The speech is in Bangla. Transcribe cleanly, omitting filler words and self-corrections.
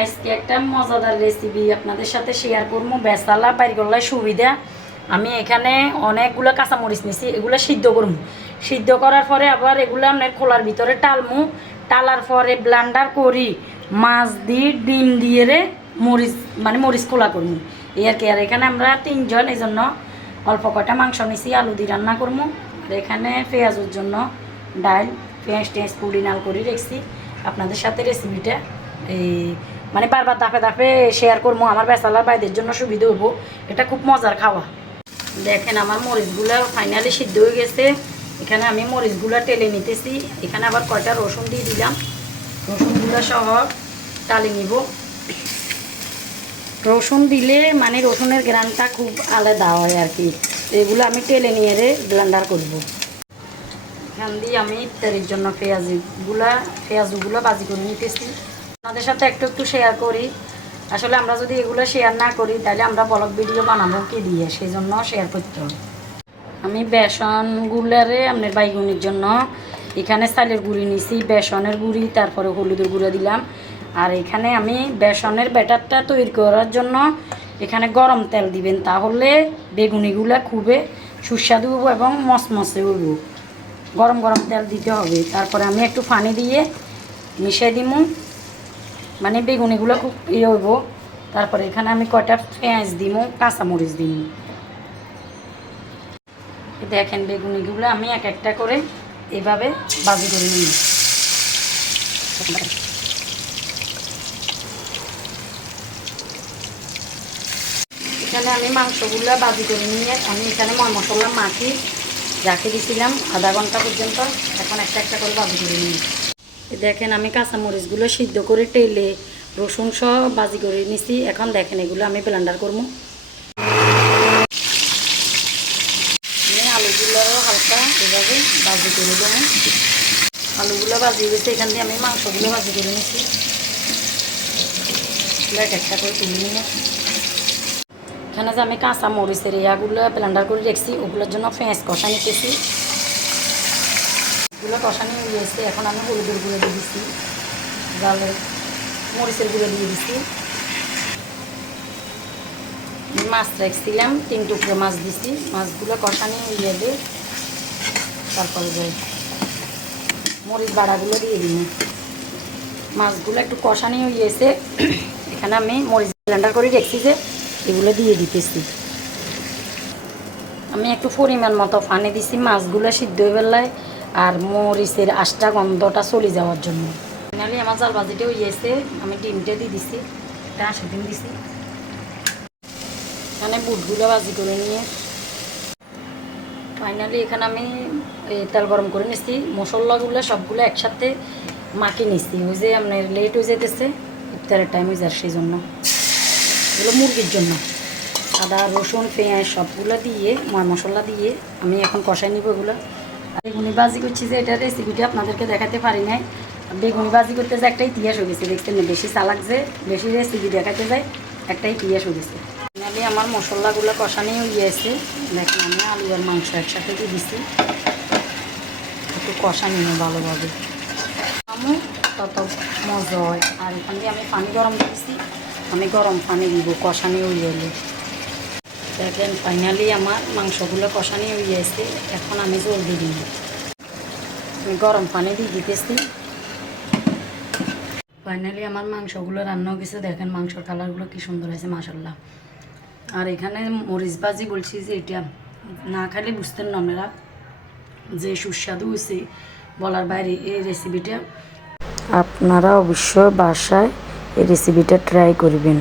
আজকে একটা মজাদার রেসিপি আপনাদের সাথে শেয়ার করবো। বেসালা বাইর করলে সুবিধা। আমি এখানে অনেকগুলো কাঁচামরিচ নিছি, এগুলো সিদ্ধ করবো। সিদ্ধ করার পরে আবার এগুলো আপনার খোলার ভিতরে টালমু। টালার পরে ব্লান্ডার করি মাছ দিয়ে ডিম দিয়ে মরিচ মরিচ খোলা করবো এই আর কি। আর এখানে আমরা 3 জন, এই জন্য অল্প কয়টা মাংস নিছি, আলু দিয়ে রান্না করবো। আর এখানে পেঁয়াজের জন্য ডাল, পেঁয়াজ টেঁয়াজ পুডিনাল করে রেখেছি। আপনাদের সাথে রেসিপিটা এই বারবার দাফে দাফে শেয়ার করবো। আমার বেসালার বাইদের জন্য সুবিধা হবো। এটা খুব মজার খাওয়া। দেখেন আমার মরিচগুলো ফাইনালি সিদ্ধ হয়ে গেছে। এখানে আমি মরিচগুলো টেলে নিতেছি। এখানে আবার কয়টা রসুন দিয়ে দিলাম, রসুনগুলো সহ টালে নিব। রসুন দিলে রসুনের গ্রানটা খুব আলাদা হয় আর কি। এগুলো আমি টেলে নিয়ে ব্লেন্ডার করব। এখান দিয়ে আমি ইফতারির জন্য পেঁয়াজগুলো ভাজি করে নিতেছি। আপনাদের সাথে একটু শেয়ার করি। আসলে আমরা যদি এগুলো শেয়ার না করি তাহলে আমরা ব্লগ ভিডিও বানাবো কি দিয়ে, সেই জন্য শেয়ার করতে হবে। আমি বেসনগুলারে আপনার বাইগুনির জন্য এখানে চালের গুঁড়ি নিছি, বেসনের গুঁড়ি, তারপরে হলুদের গুঁড়ো দিলাম। আর এখানে আমি বেসনের ব্যাটারটা তৈরি করার জন্য এখানে গরম তেল দিবেন, তাহলে বেগুনিগুলা খুবই সুস্বাদু হবো এবং মচমচে হইব। গরম গরম তেল দিতে হবে। তারপরে আমি একটু পানি দিয়ে মিশিয়ে দিব, বেগুনিগুলো খুব হইব। তারপরে এখানে আমি কয়টা পেঁয়াজ দিব, কাঁচামরিচ দিব। দেখেন বেগুনিগুলো আমি এক একটা করে এভাবে ভাজি করে নিই। এখানে আমি মাংসগুলো ভাজি করে নিয়ে আমি এখানে মশলা মাখি রাখে দিয়েছিলাম আধা ঘন্টা পর্যন্ত। এখন একটা একটা করে ভাজি করে নিই। দেখেন আমি কাঁচামরিচগুলো সিদ্ধ করে টেলে রসুন সহ ভাজি করে নিছি। এখন দেখেন এগুলো আমি ব্লেন্ডার করবো। আমি আলুগুলোরও হালকা এভাবে ভাজি করে দেবো। আলুগুলো ভাজি গেছে, এখান দিয়ে আমি মাংসগুলো ভাজি করে নিছি। এক একটা করে তুলে নিয়ে এখানে যে আমি কাঁচামরিচের ইয়াগুলো ব্লেন্ডার করে রেখেছি, ওগুলোর জন্য পেঁয়াজ কষা নিতেছি। এগুলো কষানি হয়ে গেছে। এখন আমি হলুদের গুঁড়ো দিয়ে দিচ্ছি, জালের মরিচের গুঁড়ো দিয়ে দিচ্ছি। মাছ রাখছিলাম 3 টুকরো মাছ দিছি। মাছগুলো কষানি হয়ে যাবে, তারপরে যাই মরিচ বাড়াগুলো দিয়ে দিই। মাছগুলো একটু কষানি হয়ে গেছে। এখানে আমি মরিচ ব্লেন্ডার করে রেখেছি যে এগুলো দিয়ে দিতেছি। আমি একটু পরিমাণ মতো পানি দিছি মাছগুলো সিদ্ধ হয়ে বেলায় আর মরিচের আষ্টা গন্ধটা চলে যাওয়ার জন্য। ফাইনালি আমার জাল ভাজিটা হয়ে গেছে। আমি ডিমটা দিয়ে দিছি, এটা 80 ডিম দিছি। এখানে বুটগুলো ভাজি করে নিয়ে ফাইনালি এখানে আমি তেল গরম করে নিচ্ছি। মশলাগুলো সবগুলো একসাথে মাখি নিচ্ছি। ওই যে আপনার লেট হয়ে যেতেছে, ইফতারের টাইম হয়ে যায়, সেই জন্য এগুলো মুরগির জন্য। আদা রসুন পেঁয়াজ সবগুলো দিয়ে মশলা দিয়ে আমি এখন কষাই নিব এগুলো। বেগুনি ভাজি করছি যে এটা রেসিপিটা আপনাদেরকে দেখাতে পারি নাই। বেগুনি ভাজি করতে যে একটা ইতিহাস হয়ে গেছে, দেখছেন না? বেশি চালাক যে বেশি রেসিপি দেখাতে যায়, একটা ইতিহাস হয়ে গেছে। ফাইনালি আমার মশলাগুলো কষানি হয়ে গিয়েছে। দেখেন আমি আলু আর মাংস একসাথে দিয়ে দিচ্ছি, একটু কষানি নিয়ে ভালোভাবে আমি তত মজা হয়। আর এখান দিয়ে আমি পানি গরম দিয়েছি, আমি গরম পানি দিব কষানি হয়ে গেলে। দেখেন ফাইনালি আমার মাংসগুলো কষানি হয়ে গেছে। এখন আমি জল দিয়ে দিই, আমি গরম পানি দিয়ে দিতেছি। ফাইনালি আমার মাংসগুলো রান্না হয়ে গেছে। দেখেন মাংসর কালারগুলো কি সুন্দর হয়েছে, মাশাআল্লাহ। আর এখানে মরিচ ভাজি বলছি যে এটা না খাইলে বুঝতেন না আপনারা যে সুস্বাদু হয়েছে, বলার বাইরে এই রেসিপিটা। আপনারা অবশ্যই বাসায় এই রেসিপিটা ট্রাই করবেন।